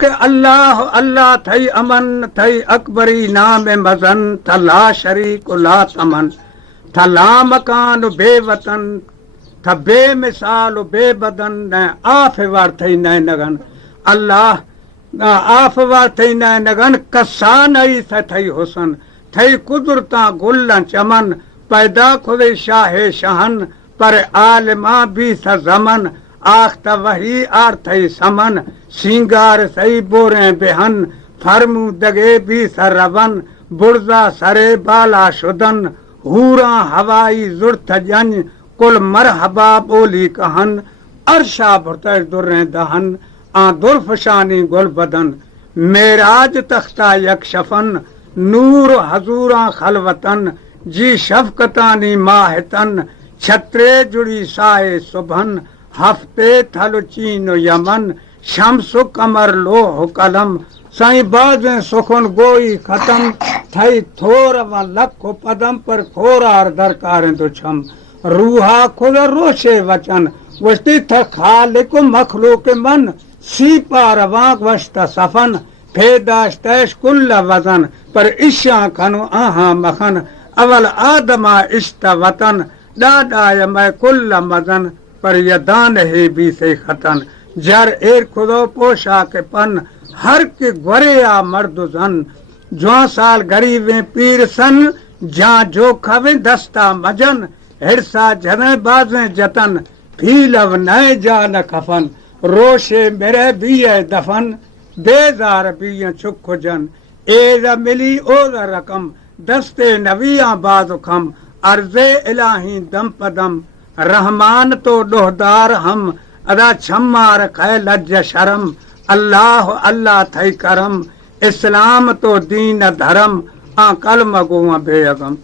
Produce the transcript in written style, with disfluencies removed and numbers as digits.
के अल्लाह अल्लाह थई अमन थई अकबरी नाम मजन थला शरीक ला तमन थला मकान बेवतन थ बेमिसाल बेबदन न आफ वार थई न नगन अल्लाह आफ वार थई न नगन कसा नई थई हुसन थई कुदरता गुल्ला चमन पैदा खुदे शाहे शहन पर आलमा भी थ जमन आख्त वही आर थई समन सिंगार सही बोरे बेहन फरमू दगे भी सरवन बुर्जा सरे बाला शुदन हूरा हवाई जुर्थ जन कुल मरहबा बोली कहन अरशा भुतर दुर्रे दहन आ दुर्फशानी गुल बदन मेराज तख्ता यकशफन नूर हजूरा खलवतन जी शफकतानी माहतन छत्रे जुड़ी साए सुभन हफ्ते थल चीन यमन शमसु कमर लोह कलम साईं बाजें सुखन गोई खत्म थई थोर व लखो पदम पर खोरार दरकार तो छम रूहा खुद रोशे वचन वस्ती थ खालिक मखलूक मन सी पार वाक वस्त सफन फेदाश्तैश कुल्ल वजन पर इशा खनु आहा मखन अवल आदमा इश्त वतन डाडाय मैं कुल्ल मजन पर यदान है भी से खतन जर एर खुदो पोशाक पन हर के ग्वरेया मर्द जन जो साल गरीबे पीर सन जा जो खवे दस्ता मजन हिरसा जने बाजे जतन फीलव नए जान खफन रोशे मेरे बिये दफन बेजार बिये चुख जन एज मिली ओज रकम दस्ते नविया बाज खम अर्जे इलाही दम पदम रहमान तो डोहदार हम अदा छम्मार खै लज्ज शरम अल्लाह अल्लाह थई करम इस्लाम तो दीन धर्म आ कलम गुआ बेअगम।